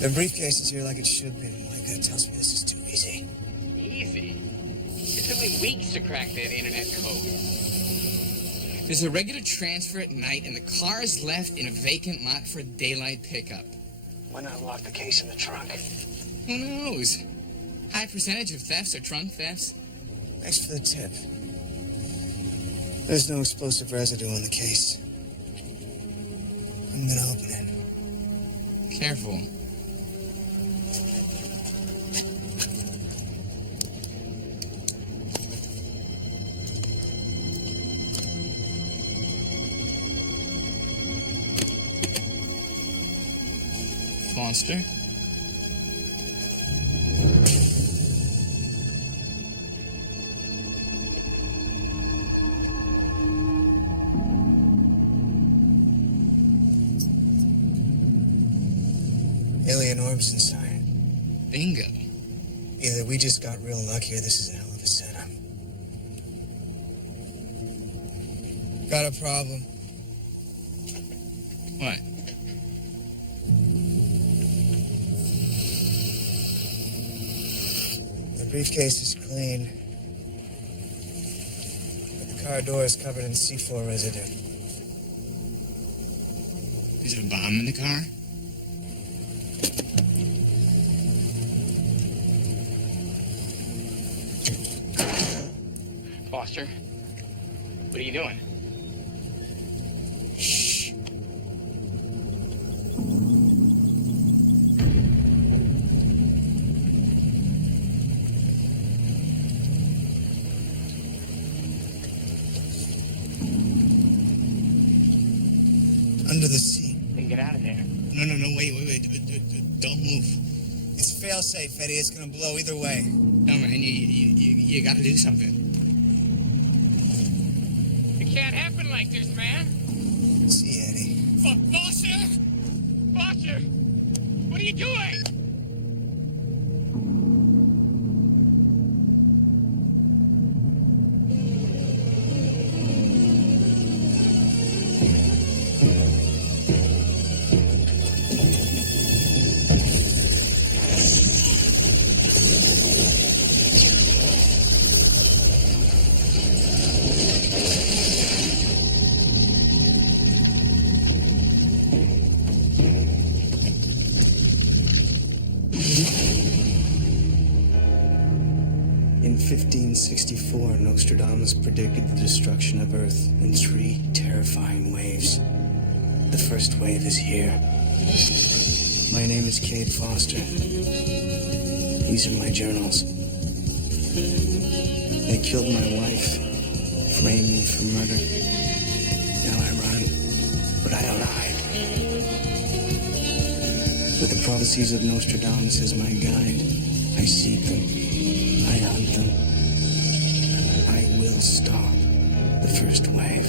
The briefcase is here like it should be. My gut tells me this is too easy. Easy? It took me weeks to crack that internet code. There's a regular transfer at night, and the car is left in a vacant lot for daylight pickup. Why not lock the case in the trunk? Who knows? High percentage of thefts are trunk thefts. Thanks for the tip. There's no explosive residue on the case. I'm gonna open it. Careful. Foster. Alien orbs inside. Bingo. Either we just got real lucky or this is a hell of a setup. Got a problem. What? The briefcase is clean, but the car door is covered in C4 residue. Is there a bomb in the car? Foster, what are you doing? Shh. Under the seat. Then get out of there. No, wait. Don't move. It's fail-safe, Eddie. It's gonna blow either way. No, man, you gotta do something. It can't happen like this, man. See, Eddie. Foster! Foster! What are you doing? In 1564, Nostradamus predicted the destruction of Earth in 3 terrifying waves. The first wave is here. My name is Cade Foster. These are my journals. They killed my wife, framed me for murder. Now I run, but I don't hide. With the prophecies of Nostradamus as my guide, I seek them. I hunt them. I will stop the first wave.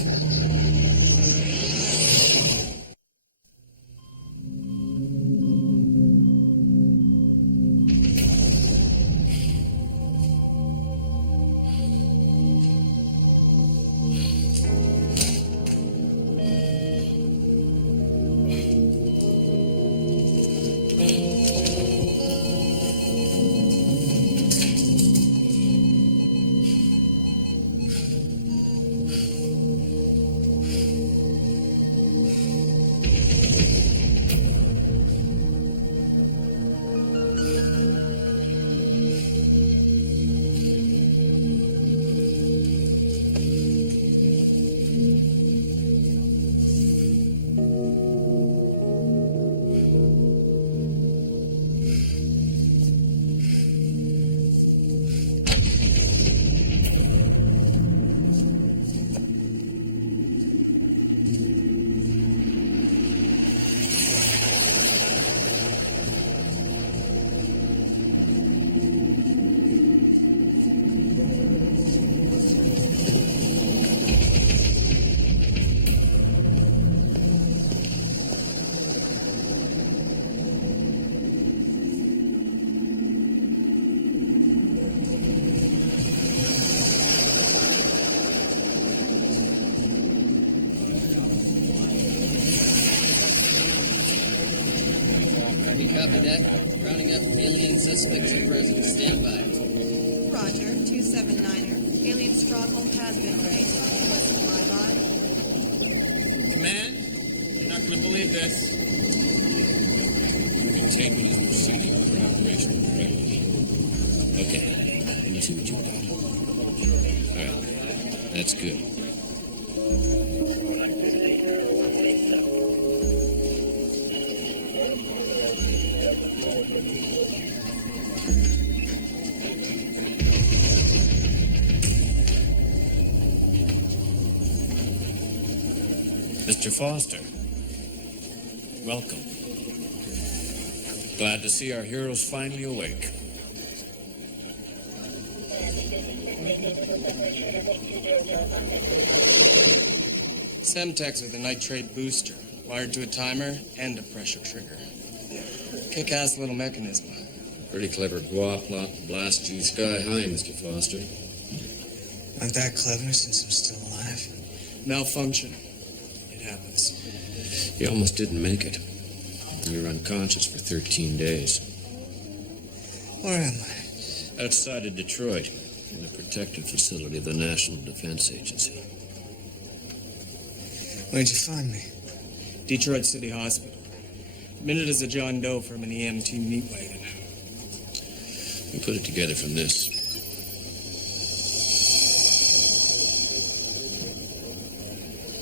Copy that. Rounding up alien suspects at present. Stand by. Roger, 279er. Alien stronghold has been raised. What's the flyby? Command, you're not going to believe this. Containment is proceeding under operational correctly. Okay, let me see what you've got. All right, that's good. Mr. Foster, welcome. Glad to see our heroes finally awake. Semtex with a nitrate booster, wired to a timer and a pressure trigger. Kick-ass little mechanism. Pretty clever guap plot to blast you sky high, Mr. Foster. Not that clever since I'm still alive. Malfunction. It happens. You almost didn't make it. You were unconscious for 13 days. Where am I? Outside of Detroit, in a protected facility of the National Defense Agency. Where'd you find me? Detroit City Hospital. Admitted as a John Doe from an EMT meat wagon. We put it together from this.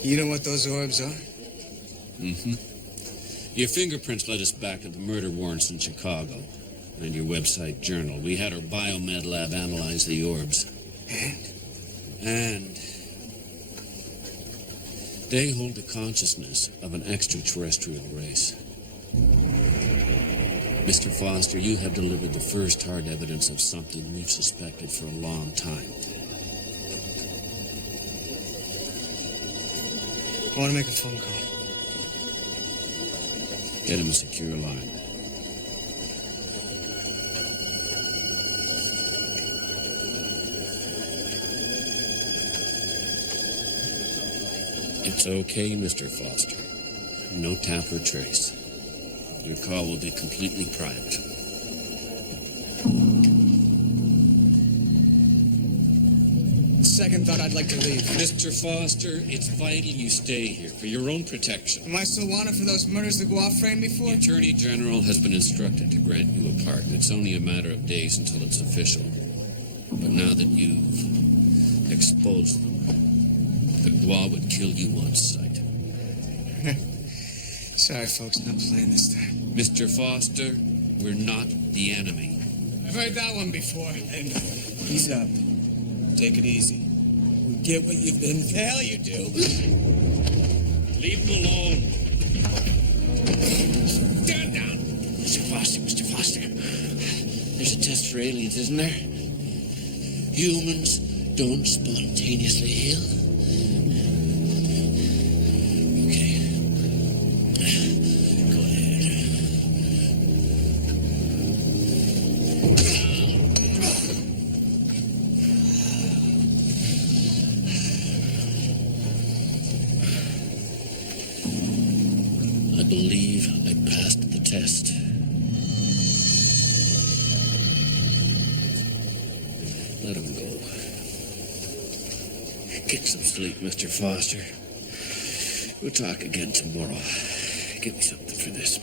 You know what those orbs are? Mm-hmm. Your fingerprints led us back to the murder warrants in Chicago. And your website journal. We had our biomed lab analyze the orbs. And they hold the consciousness of an extraterrestrial race. Mr. Foster, you have delivered the first hard evidence of something we've suspected for a long time. I want to make a phone call. Get him a secure line. It's okay, Mr. Foster. No tap or trace. Your call will be completely private. Second thought, I'd like to leave. Mr. Foster, it's vital you stay here for your own protection. Am I still wanted for those murders the Guap framed me for? The Attorney General has been instructed to grant you a pardon. It's only a matter of days until it's official. But now that you've exposed them, the Gua would kill you on sight. Sorry, folks, not playing this time. Mr. Foster, we're not the enemy. I've heard that one before. And ease up. Take it easy. You get what you've been through. Hell you do. Leave him alone. Stand down. Mr. Foster. There's a test for aliens, isn't there? Humans don't spontaneously heal. Okay. Go ahead. I believe I passed the test. Let him go. Get some sleep, Mr. Foster. We'll talk again tomorrow. Give me something for this.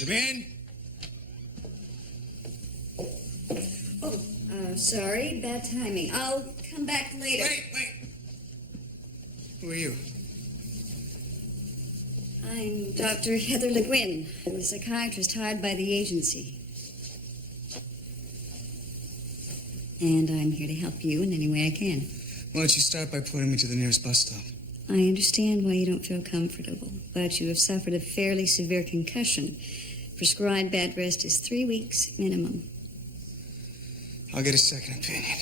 Come in. Sorry, bad timing. I'll come back later. Wait. Who are you? I'm Dr. Heather Le Guin. I'm a psychiatrist hired by the agency. And I'm here to help you in any way I can. Why don't you start by pointing me to the nearest bus stop? I understand why you don't feel comfortable, but you have suffered a fairly severe concussion. Prescribed bed rest is 3 weeks minimum. I'll get a second opinion.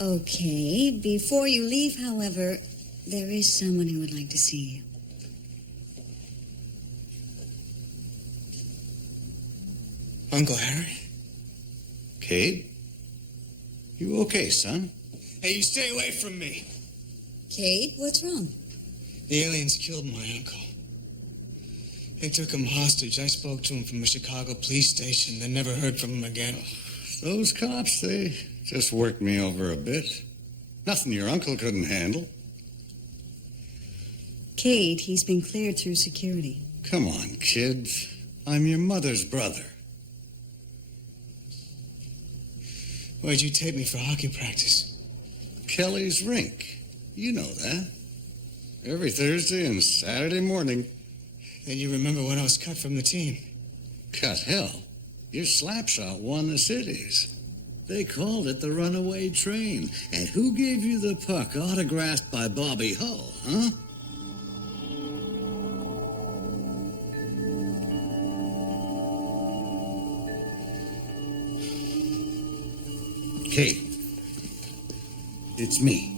Okay. Before you leave, however, there is someone who would like to see you. Uncle Harry? Cade? You okay, son? Hey, you stay away from me. Cade, what's wrong? The aliens killed my uncle. They took him hostage. I spoke to him from a Chicago police station, then never heard from him again. Those cops, they just worked me over a bit. Nothing your uncle couldn't handle. Cade, he's been cleared through security. Come on, kid. I'm your mother's brother. Where'd you take me for hockey practice? Kelly's rink. You know that. Every Thursday and Saturday morning. Then you remember when I was cut from the team. Cut hell. Your slap shot won the cities. They called it the runaway train. And who gave you the puck autographed by Bobby Hull, huh? Kate, it's me.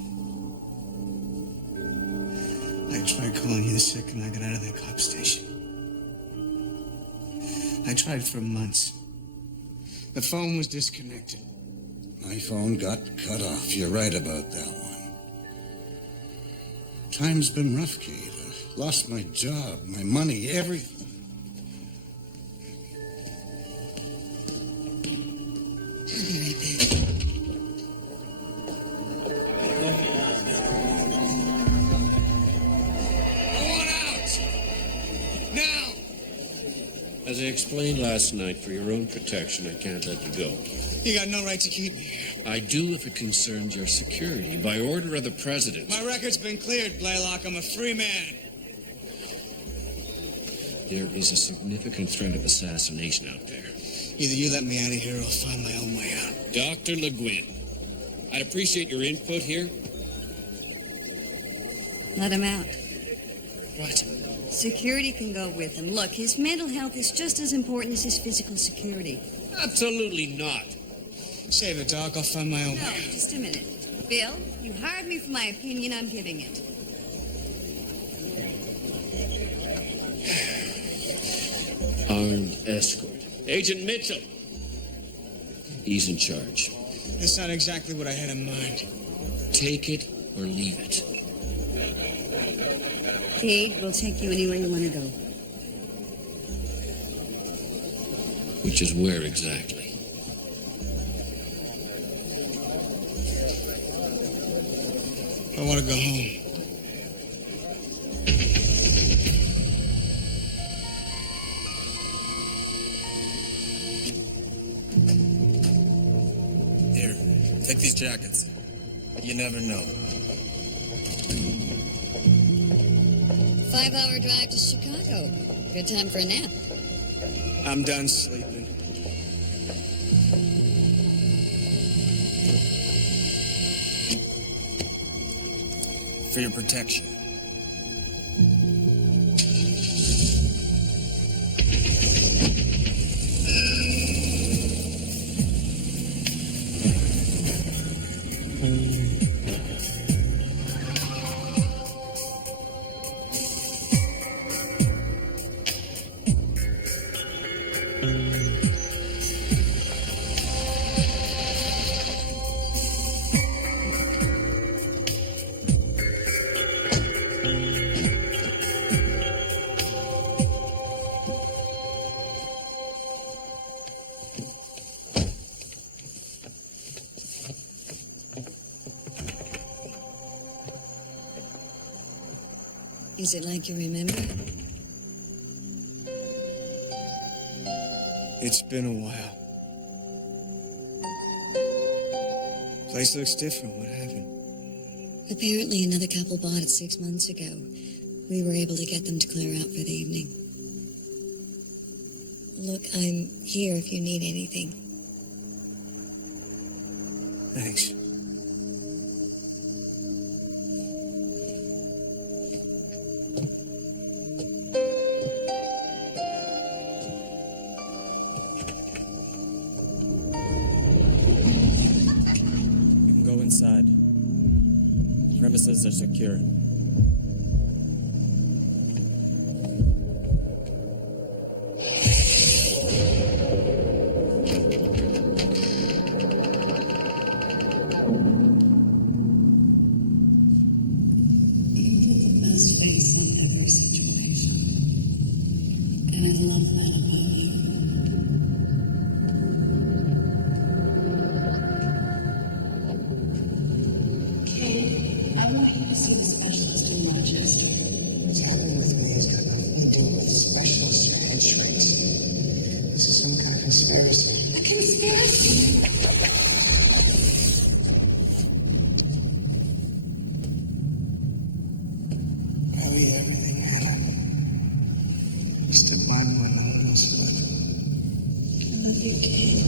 I tried calling you the second I got out of that cop station. I tried for months. The phone was disconnected. My phone got cut off. You're right about that one. Time's been rough, Kate. I lost my job, my money, everything. I'll be right back. As I explained last night, for your own protection, I can't let you go. You got no right to keep me here. I do if it concerns your security, by order of the president. My record's been cleared, Blaylock. I'm a free man. There is a significant threat of assassination out there. Either you let me out of here or I'll find my own way out. Dr. Le Guin, I'd appreciate your input here. Let him out. What? Security can go with him. Look, his mental health is just as important as his physical security. Absolutely not. Save it, Doc. I'll find my own No, way out. just a minute. Bill, you hired me for my opinion. I'm giving it. Armed escort. Agent Mitchell. He's in charge. That's not exactly what I had in mind. Take it or leave it. Cade, we'll take you anywhere you want to go. Which is where exactly? I want to go home. Here, take these jackets. You never know. 5-hour drive to Chicago. Good time for a nap. I'm done sleeping. For your protection. Is it like you remember? It's been a while. Place looks different. What happened? Apparently another couple bought it 6 months ago. We were able to get them to clear out for the evening. Look, I'm here if you need anything. Thanks. You can go inside. Premises are secure. know a lot about you. Kate, I want you to see the specialist in Rochester. What's happening with me has got nothing to do with specials or head shrinks. This is some kind of conspiracy. A conspiracy? I'll eat everything, Hannah. You stick by me when no one else would. I love you, Kate.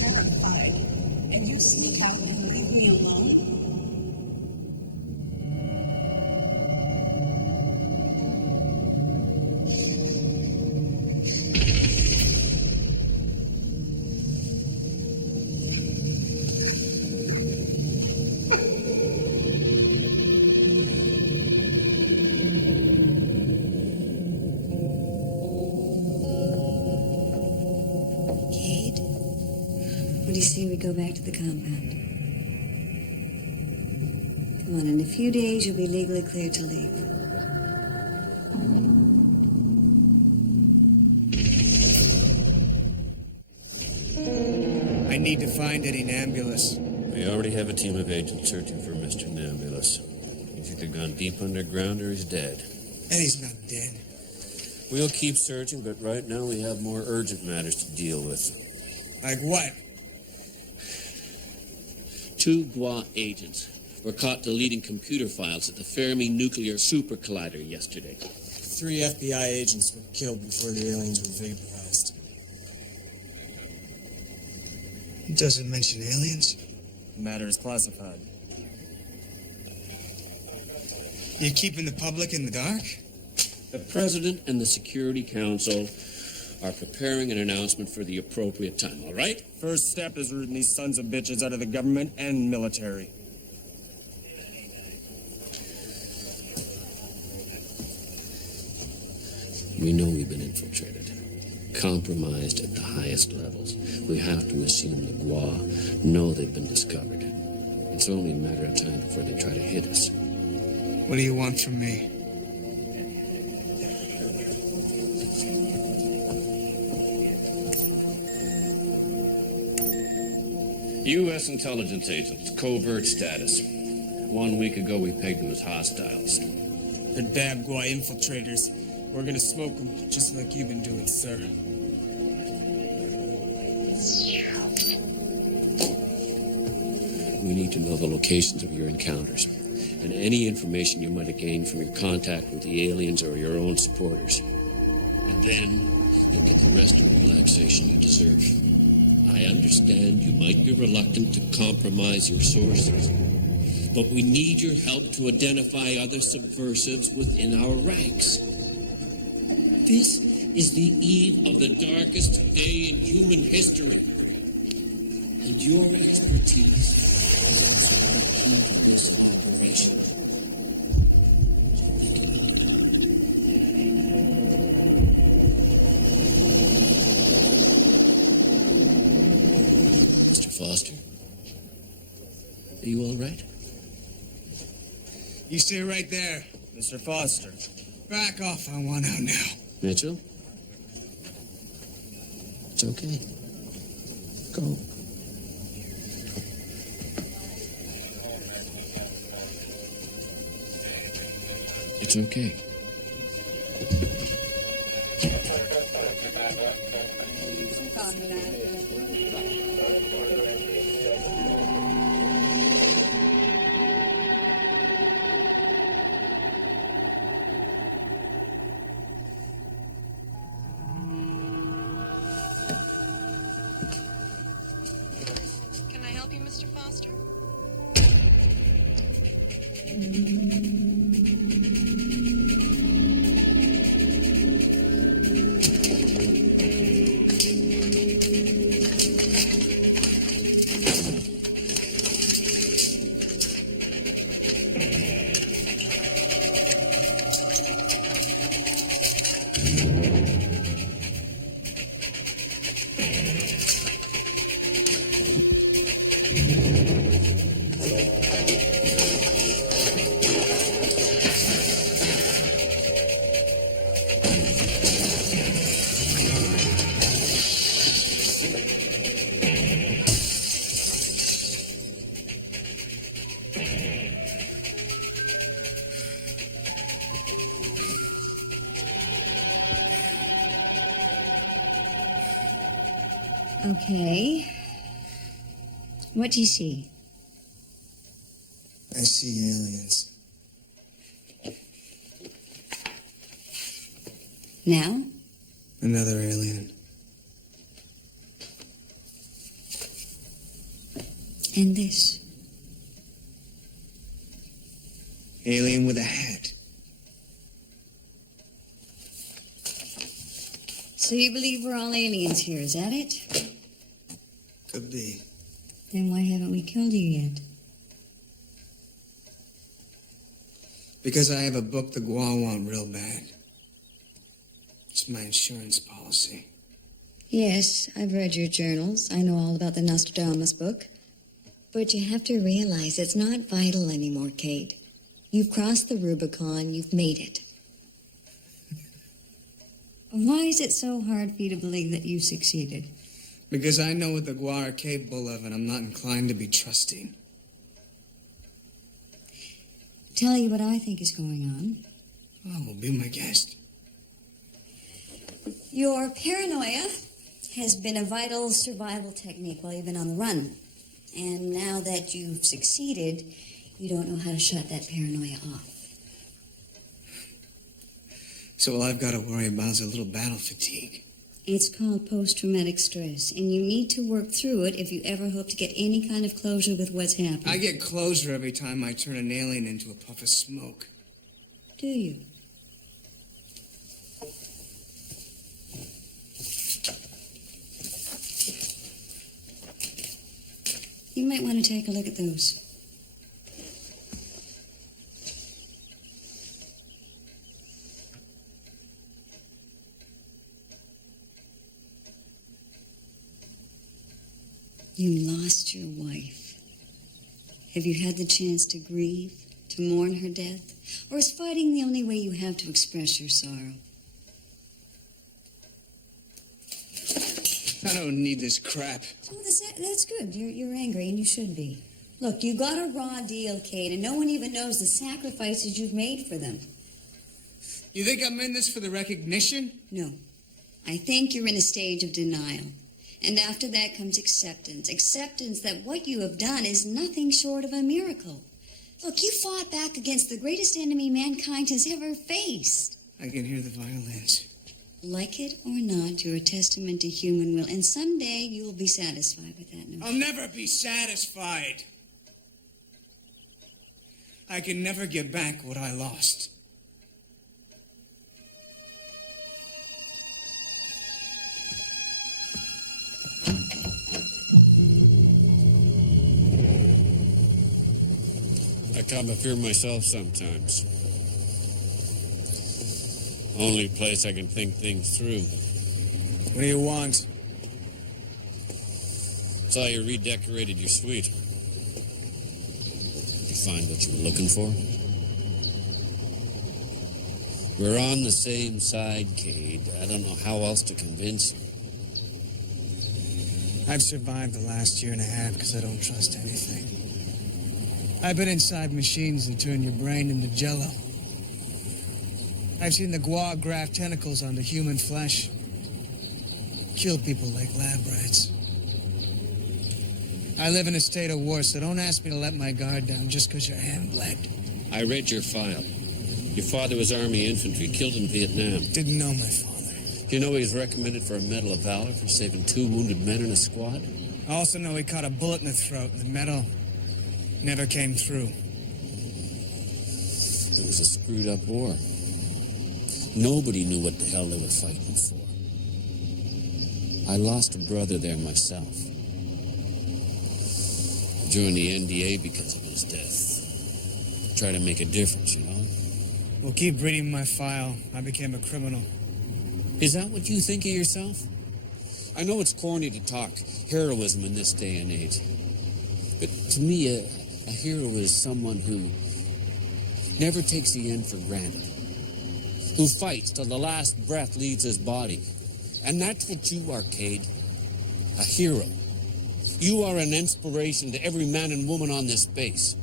Terrified. And you sneak out and leave me alone? Kate, what do you say we go back to the compound? Come on, in a few days you'll be legally cleared to leave. I need to find Eddie Nambulus. We already have a team of agents searching for Mr. Nambulus. He's either gone deep underground or he's dead. Eddie's not dead. We'll keep searching, but right now we have more urgent matters to deal with. Like what? 2 GWA agents were caught deleting computer files at the Fermi Nuclear Super Collider yesterday. 3 FBI agents were killed before the aliens were vaporized. It doesn't mention aliens. The matter is classified. You're keeping the public in the dark? The President and the Security Council are preparing an announcement for the appropriate time, all right? First step is rooting these sons of bitches out of the government and military. We know we've been infiltrated, compromised at the highest levels. We have to assume the GWA know they've been discovered. It's only a matter of time before they try to hit us. What do you want from me? U.S. intelligence agents, covert status. 1 week ago, we pegged them as hostiles. They're damn GWA infiltrators. We're gonna smoke them, just like you've been doing, sir. We need to know the locations of your encounters and any information you might have gained from your contact with the aliens or your own supporters. And then you'll get the rest of the relaxation you deserve. I understand you might be reluctant to compromise your sources, but we need your help to identify other subversives within our ranks. This is the eve of the darkest day in human history, and your expertise is also the key to this operation. Mr. Foster, are you all right? You stay right there. Mr. Foster. Back off, I want out now. Mitchell? It's okay. Go. It's okay. Can I help you, Mr. Foster? Okay. What do you see? I see aliens. Now? Another alien. And this? Alien with a hat. So you believe we're all aliens here, is that it? Could be. Then why haven't we killed you yet? Because I have a book the Gua want real bad. It's my insurance policy. Yes, I've read your journals. I know all about the Nostradamus book. But you have to realize it's not vital anymore, Kate. You've crossed the Rubicon. You've made it. Why is it so hard for you to believe that you've succeeded? Because I know what the Gua are capable of, and I'm not inclined to be trusting. Tell you what I think is going on. Oh, well, be my guest. Your paranoia has been a vital survival technique while you've been on the run. And now that you've succeeded, you don't know how to shut that paranoia off. So all I've got to worry about is a little battle fatigue. It's called post-traumatic stress, and you need to work through it if you ever hope to get any kind of closure with what's happened. I get closure every time I turn an alien into a puff of smoke. Do you? You might want to take a look at those. You lost your wife. Have you had the chance to grieve, to mourn her death? Or is fighting the only way you have to express your sorrow? I don't need this crap. Oh, that's good. You're angry, and you should be. Look, you got a raw deal, Kate, and no one even knows the sacrifices you've made for them. You think I'm in this for the recognition? No. I think you're in a stage of denial. And after that comes acceptance. Acceptance that what you have done is nothing short of a miracle. Look, you fought back against the greatest enemy mankind has ever faced. I can hear the violins. Like it or not, you're a testament to human will, and someday you'll be satisfied with that notion. I'll never be satisfied. I can never get back what I lost. I come up here myself sometimes. Only place I can think things through. What do you want? Saw you redecorated your suite. Did you find what you were looking for? We're on the same side, Cade. I don't know how else to convince you. I've survived the last year and a half because I don't trust anything. I've been inside machines that turn your brain into jello. I've seen the Gua graft tentacles onto human flesh. Kill people like lab rats. I live in a state of war, so don't ask me to let my guard down just because your hand bled. I read your file. Your father was Army infantry, killed in Vietnam. Didn't know my father. Do you know he was recommended for a Medal of Valor for saving 2 wounded men in a squad? I also know he caught a bullet in the throat, and the medal never came through. It was a screwed up war. Nobody knew what the hell they were fighting for. I lost a brother there myself. I joined the NDA because of his death. Try to make a difference, you know? Well, keep reading my file. I became a criminal. Is that what you think of yourself? I know it's corny to talk heroism in this day and age. But to me, a hero is someone who never takes the end for granted. Who fights till the last breath leaves his body. And that's what you are, Cade. A hero. You are an inspiration to every man and woman on this base.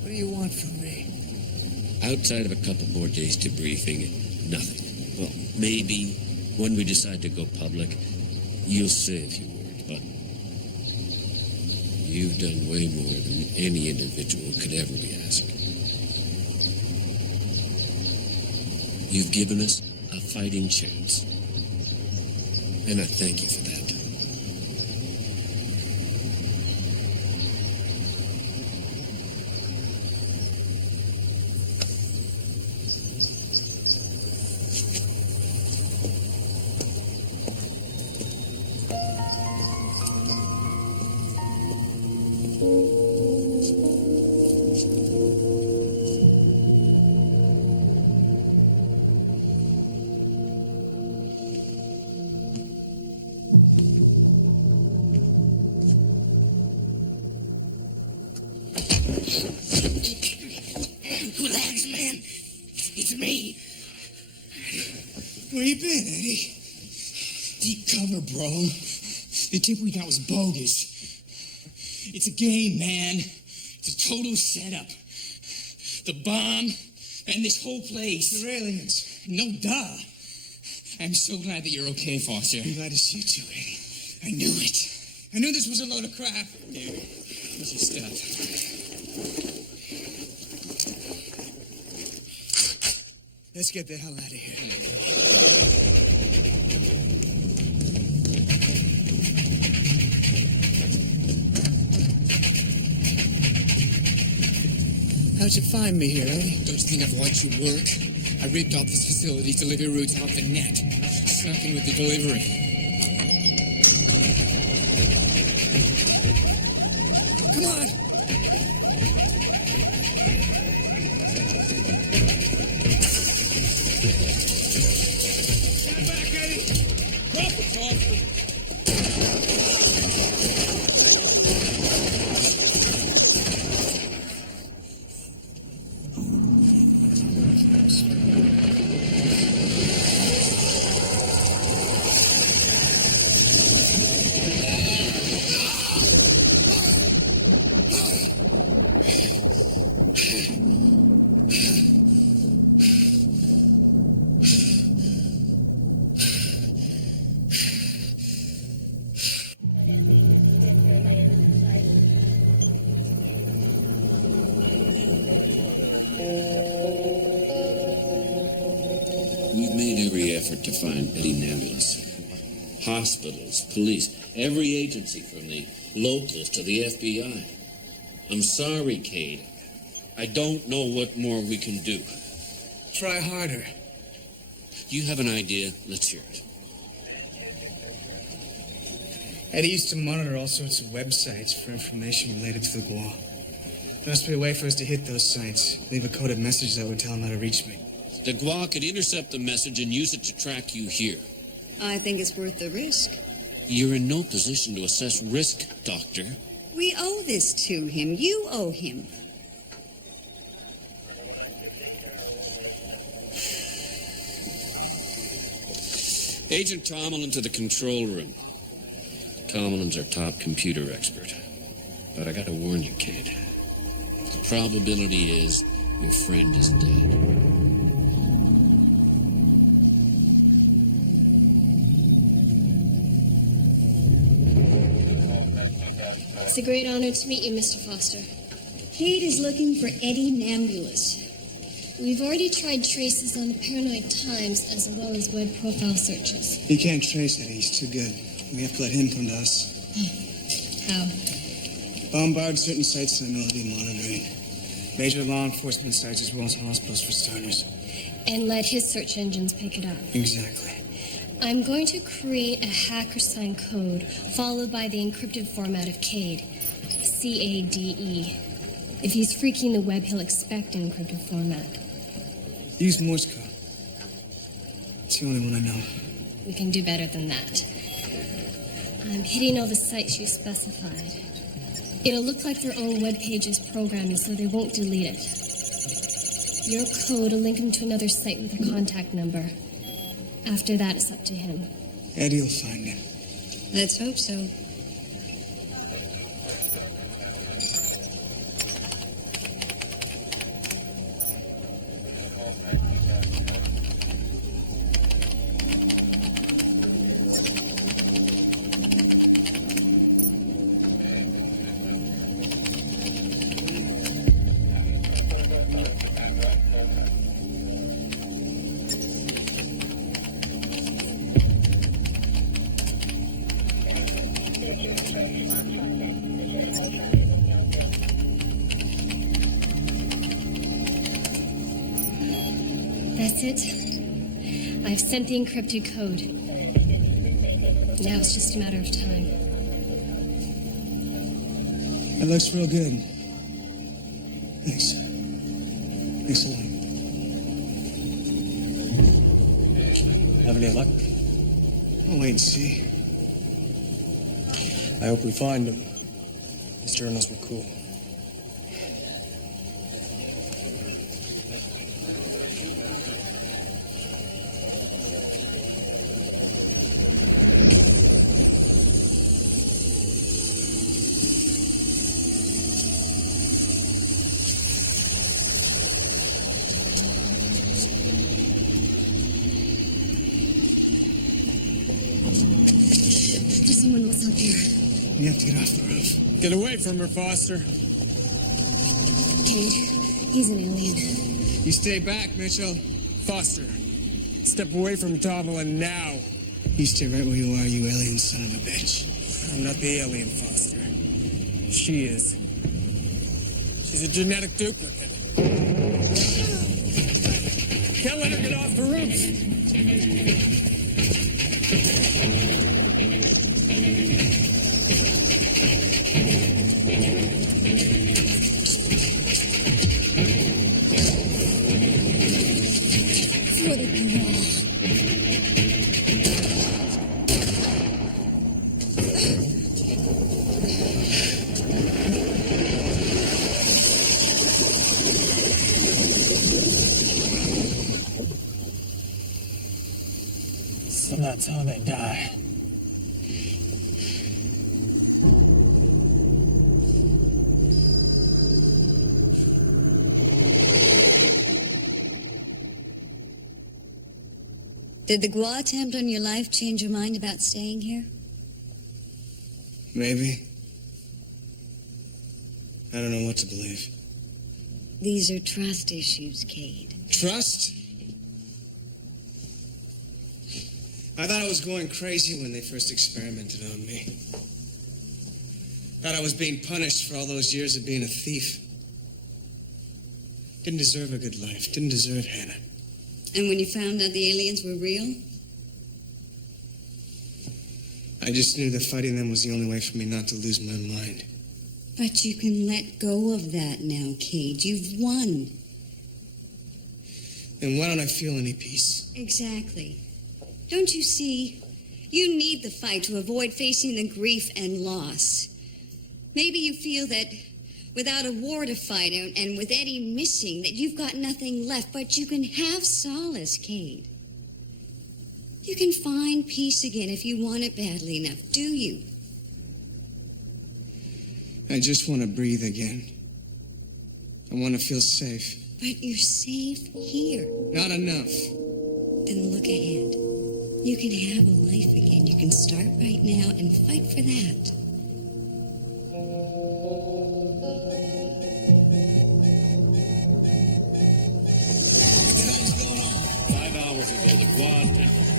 What do you want from me? Outside of a couple more days debriefing, nothing. Well, maybe when we decide to go public, You'll say a few words, but you've done way more than any individual could ever be asked. You've given us a fighting chance, and I thank you for that. Relax, man. It's me. Where you been, Eddie? Deep cover, bro. The tip we got was bogus. It's a game, man. It's a total setup. The bomb and this whole place. They're aliens. No duh. I'm so glad that you're okay, Foster. I'm glad to see you too, Eddie. I knew it. I knew this was a load of crap. Here, here's your stuff. Let's get the hell out of here. How'd you find me here, Eddie? Don't you think I've watched you work? I ripped off this facility's delivery routes off the net. Snuck in with the delivery. Come on! Stand back, Eddie. Drop the Foster. We've made every effort to find Eddie Nebulous. Hospitals, police, every agency from the locals to the FBI. I'm sorry, Cade. I don't know what more we can do. Try harder. You have an idea? Let's hear it. Eddie used to monitor all sorts of websites for information related to the Gua. There must be a way for us to hit those sites. Leave a coded message that would tell him how to reach me. The Gua could intercept the message and use it to track you here. I think it's worth the risk. You're in no position to assess risk, Doctor. We owe this to him. You owe him. Agent Tomlin to the control room. Tomlin's our top computer expert. But I gotta warn you, kid. The probability is your friend is dead. It's a great honor to meet you, Mr. Foster. Cade is looking for Eddie Nebulous. We've already tried traces on the Paranoid Times as well as web profile searches. You can't trace Eddie. He's too good. We have to let him come to us. How? Bombard certain sites I'm already monitoring. Major law enforcement sites as well as hospitals for starters. And let his search engines pick it up. Exactly. I'm going to create a hacker-signed code followed by the encrypted format of CADE. C-A-D-E. If he's freaking the web, he'll expect an encrypted format. Use Morse code. It's the only one I know. We can do better than that. I'm hitting all the sites you specified. It'll look like their own web page's programming, so they won't delete it. Your code will link him to another site with a contact number. After that, it's up to him. Eddie will find him. Let's hope so. That's it. I've sent the encrypted code. Now it's just a matter of time. That looks real good. Thanks. Thanks a lot. Have any luck? I'll wait and see. I hope we find him. His journals were cool. There's someone else out there. You have to get off the roof. Get away from her, Foster. Cade, he's an alien. You stay back, Mitchell. Foster, step away from Tomlin now. You stay right where you are, you alien son of a bitch. I'm not the alien, Foster. She is. She's a genetic duplicate. Can't let her get off the roof. What a wall. So that's how they die. Did the Gua attempt on your life change your mind about staying here? Maybe. I don't know what to believe. These are trust issues, Cade. Trust? I thought I was going crazy when they first experimented on me. Thought I was being punished for all those years of being a thief. Didn't deserve a good life. Didn't deserve Hannah. And when you found out the aliens were real? I just knew that fighting them was the only way for me not to lose my mind. But you can let go of that now, Cade. You've won. Then why don't I feel any peace? Exactly. Don't you see? You need the fight to avoid facing the grief and loss. Maybe you feel that without a war to fight and with Eddie missing, that you've got nothing left, but you can have solace, Cade. You can find peace again if you want it badly enough, do you? I just want to breathe again. I want to feel safe. But you're safe here. Not enough. Then look ahead. You can have a life again. You can start right now and fight for that. 5 hours ago, the Quad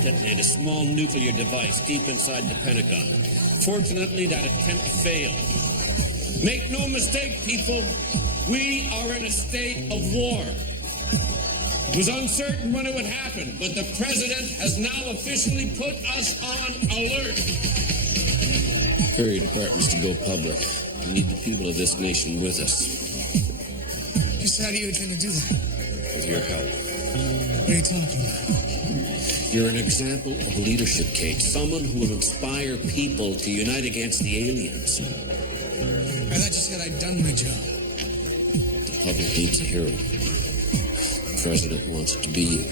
detonated a small nuclear device deep inside the Pentagon. Fortunately, that attempt failed. Make no mistake, people, we are in a state of war. It was uncertain when it would happen, but the President has now officially put us on alert. Period departments to go public. We need the people of this nation with us. Just how do you intend to do that? With your help. What are you talking about? You're an example of leadership, Kate. Someone who will inspire people to unite against the aliens. I thought you said I'd done my job. The public needs a hero. The President wants it to be you.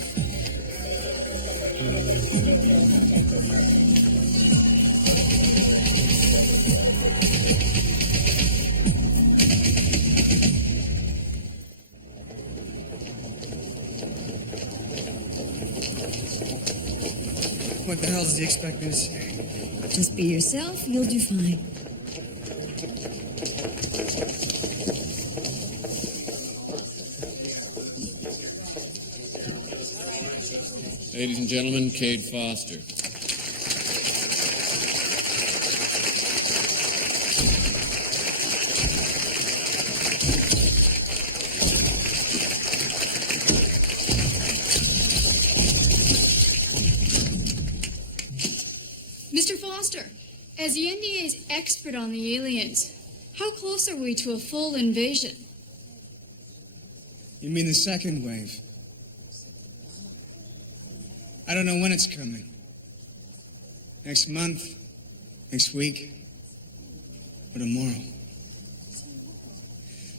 What the hell does he expect me to say? Just be yourself, you'll do fine. Ladies and gentlemen, Cade Foster. As the NDA's expert on the aliens, how close are we to a full invasion? You mean the second wave? I don't know when it's coming. Next month, next week, or tomorrow.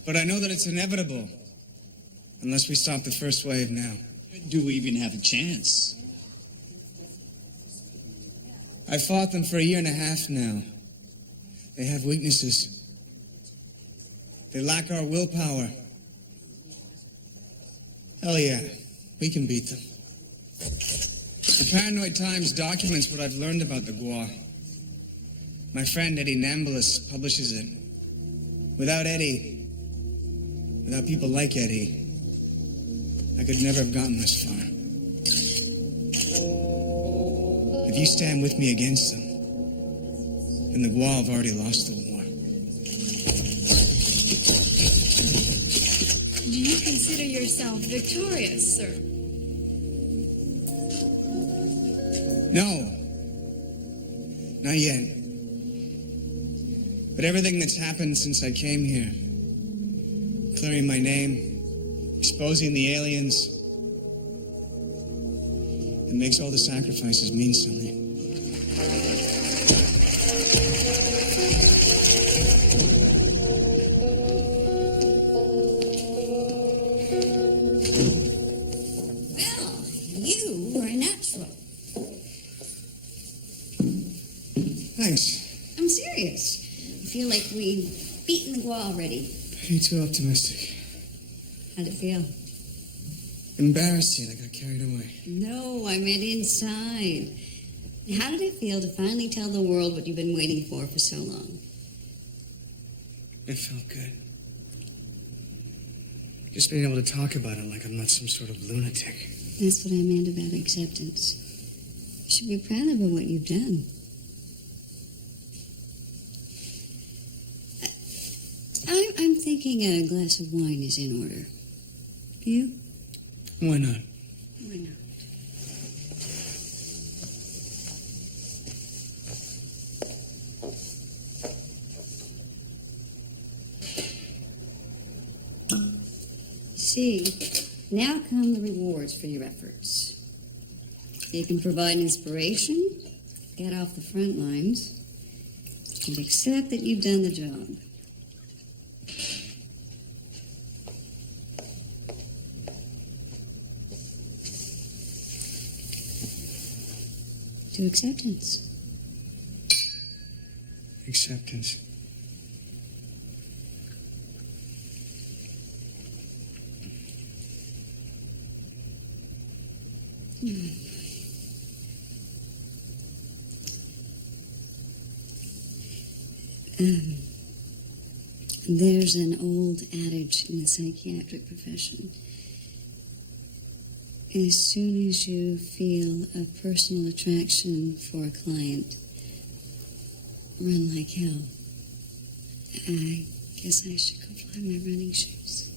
But I know that it's inevitable, unless we stop the first wave now. Do we even have a chance? I fought them for a year and a half now. They have weaknesses. They lack our willpower. Hell yeah, we can beat them. The Paranoid Times documents what I've learned about the Gua. My friend Eddie Nambulis publishes it. Without Eddie, without people like Eddie, I could never have gotten this far. If you stand with me against them, then the Gua have already lost the war. Do you consider yourself victorious, sir? No. Not yet. But everything that's happened since I came here, clearing my name, exposing the aliens, it makes all the sacrifices mean something. Well, you were a natural. Thanks. I'm serious. I feel like we've beaten the Gua already. You're too optimistic. How'd it feel? Embarrassing, I got carried away. No, I meant inside. How did it feel to finally tell the world what you've been waiting for so long? It felt good. Just being able to talk about it like I'm not some sort of lunatic. That's what I meant about acceptance. You should be proud of what you've done. I'm thinking a glass of wine is in order. You? Why not? Why not? See, now come the rewards for your efforts. You can provide inspiration, get off the front lines, and accept that you've done the job. To acceptance. Acceptance. There's an old adage in the psychiatric profession. As soon as you feel a personal attraction for a client, run like hell. I guess I should go find my running shoes.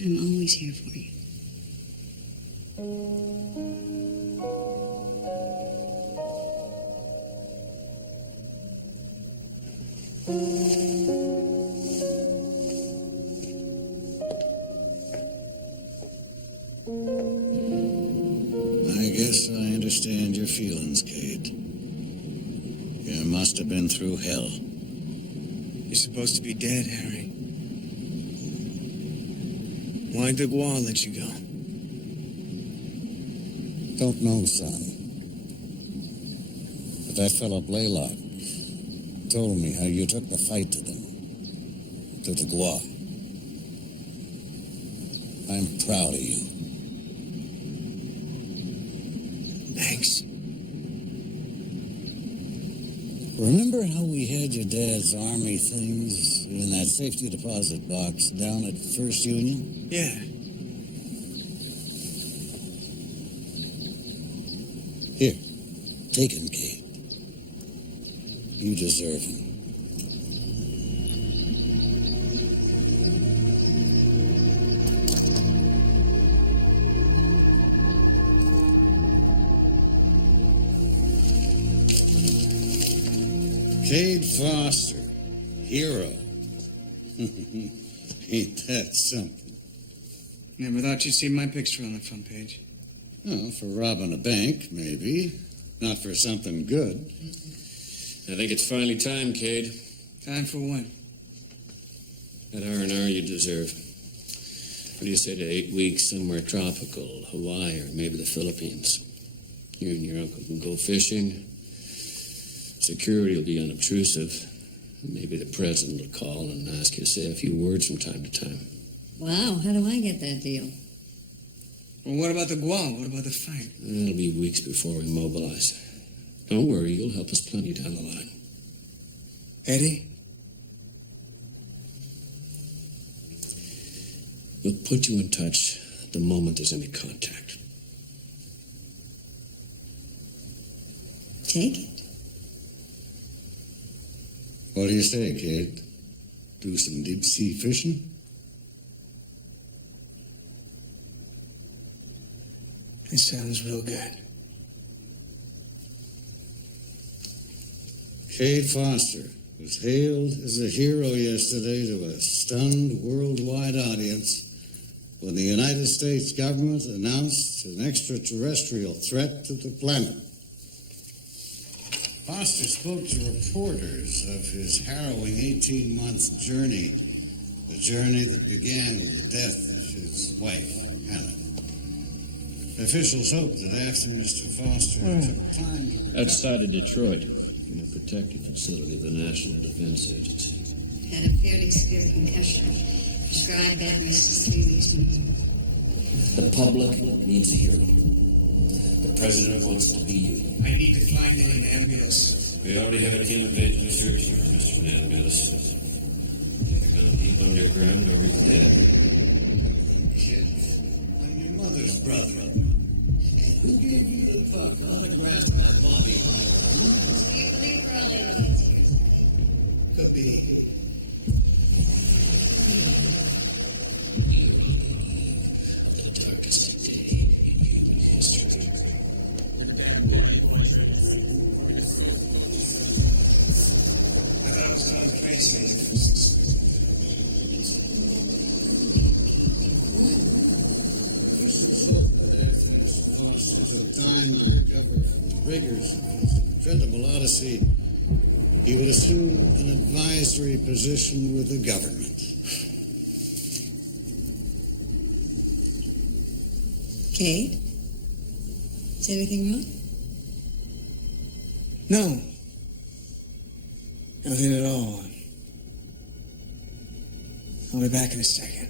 I'm always here for you. I guess I understand your feelings, Kate. You must have been through hell. You're supposed to be dead, Harry. Why'd the Gua let you go? Don't know, son. But that fellow Blaylock told me how you took the fight to them. To the Gua. I'm proud of you. Thanks. Remember how we had your dad's army things in that safety deposit box down at First Union? Yeah. Here, take him, Kate. You deserve him. Cade Foster, hero. Ain't that something? Never thought you'd see my picture on the front page. Well, for robbing a bank, maybe. Not for something good. I think it's finally time, Cade. Time for what? That R&R you deserve. What do you say to 8 weeks somewhere tropical, Hawaii, or maybe the Philippines? You and your uncle can go fishing. Security will be unobtrusive. Maybe the president will call and ask you to say a few words from time to time. Wow, how do I get that deal? Well, what about the Guam? What about the fight? It'll be weeks before we mobilize. Don't worry, you'll help us plenty down the line. Eddie? We'll put you in touch the moment there's any contact. Take it. What do you say, kid? Do some deep-sea fishing? It sounds real good. Cade Foster was hailed as a hero yesterday to a stunned worldwide audience when the United States government announced an extraterrestrial threat to the planet. Foster spoke to reporters of his harrowing 18-month journey, a journey that began with the death of his wife, Hannah. Officials hope that after Mr. Foster took time to... Outside of Detroit, in a protected facility of the National Defense Agency. Had a fairly severe concussion. Prescribed bed rest is 3 weeks minimum. The public needs a hero. The president wants to be you. I need to find an ambulance. We already have a team of agent search here, Mr. Navigas. You're going to keep underground over the dead. Kid, I'm your mother's brother. Who gave you the puck autographed by Bobby Hall? Could be. Of the darkest day in human history. I thought I was going crazy. Time to recover from the rigors of his incredible odyssey, he would assume an advisory position with the government. Cade? Is anything wrong? No. Nothing at all. I'll be back in a second.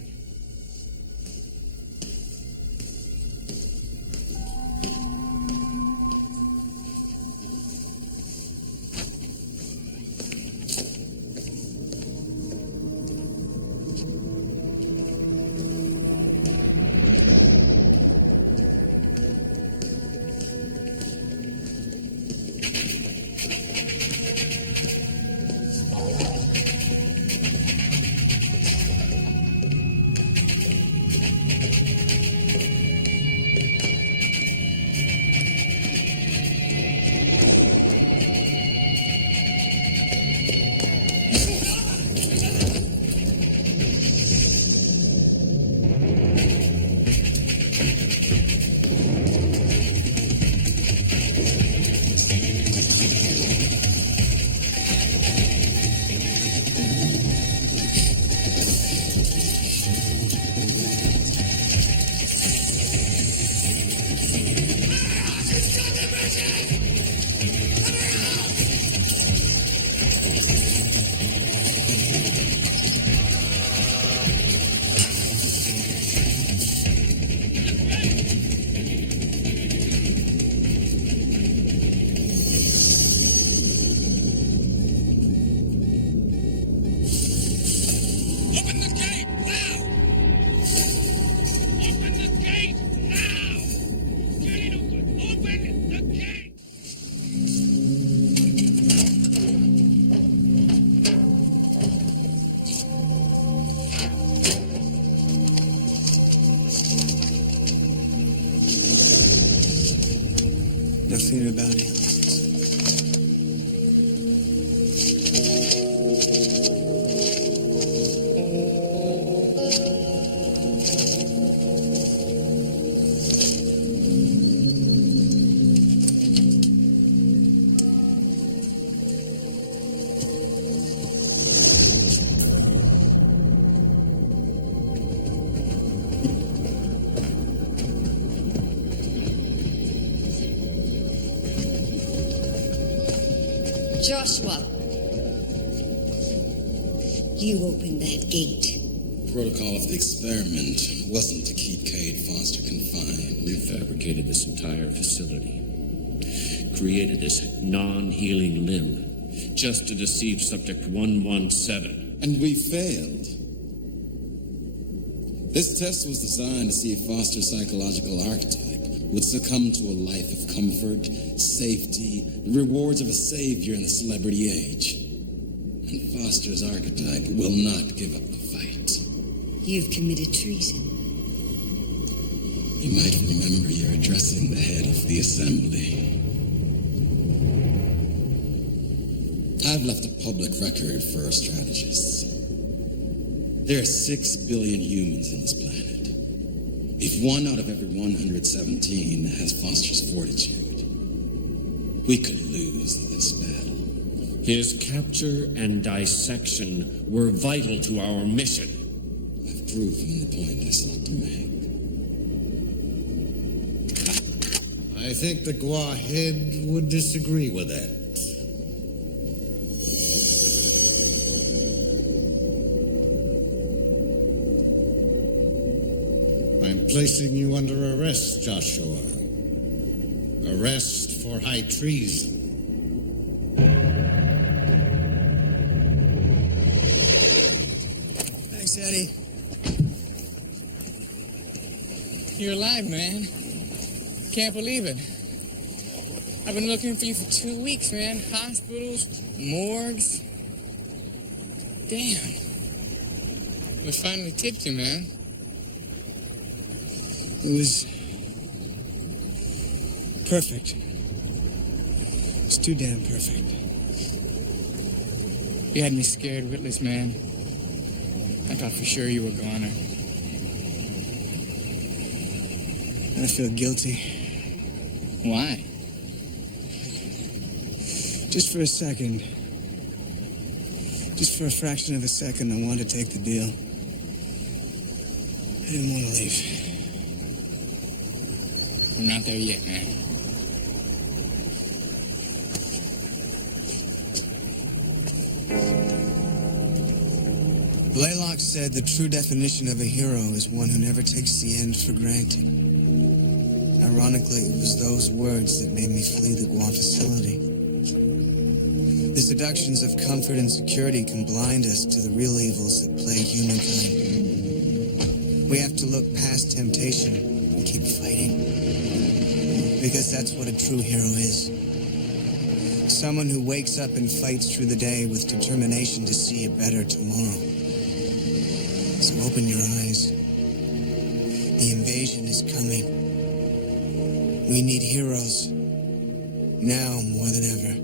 Open the gate now! Open the gate now! Get it open! Open the gate! Nothing about aliens. Joshua, you opened that gate. Protocol of the experiment wasn't to keep Cade Foster confined. We fabricated this entire facility. Created this non-healing limb just to deceive Subject 117. And we failed. This test was designed to see if Foster's psychological archetype would succumb to a life of comfort, safety, the rewards of a savior in the celebrity age. And Foster's archetype will not give up the fight. You've committed treason. You might remember you're addressing the head of the assembly. I've left a public record for our strategists. There are 6 billion humans on this planet. If 1 out of every 117 has Foster's fortitude, we could lose this battle. His capture and dissection were vital to our mission. I've proven the point I sought to make. I think the Gua head would disagree with that. I'm placing you under arrest, Joshua. Arrest for high treason. Thanks, Eddie. You're alive, man. Can't believe it. I've been looking for you for 2 weeks, man. Hospitals, morgues. Damn. We finally tipped you, man. It was perfect. It's too damn perfect. You had me scared witless, man. I thought for sure you were goner. I feel guilty. Why? Just for a second. Just for a fraction of a second, I wanted to take the deal. I didn't want to leave. We're not there yet, man. Blaylock said the true definition of a hero is one who never takes the end for granted. Ironically, it was those words that made me flee the Gua facility. The seductions of comfort and security can blind us to the real evils that plague humankind. We have to look past temptation and keep fighting. Because that's what a true hero is. Someone who wakes up and fights through the day with determination to see a better tomorrow. So open your eyes. The invasion is coming. We need heroes. Now more than ever.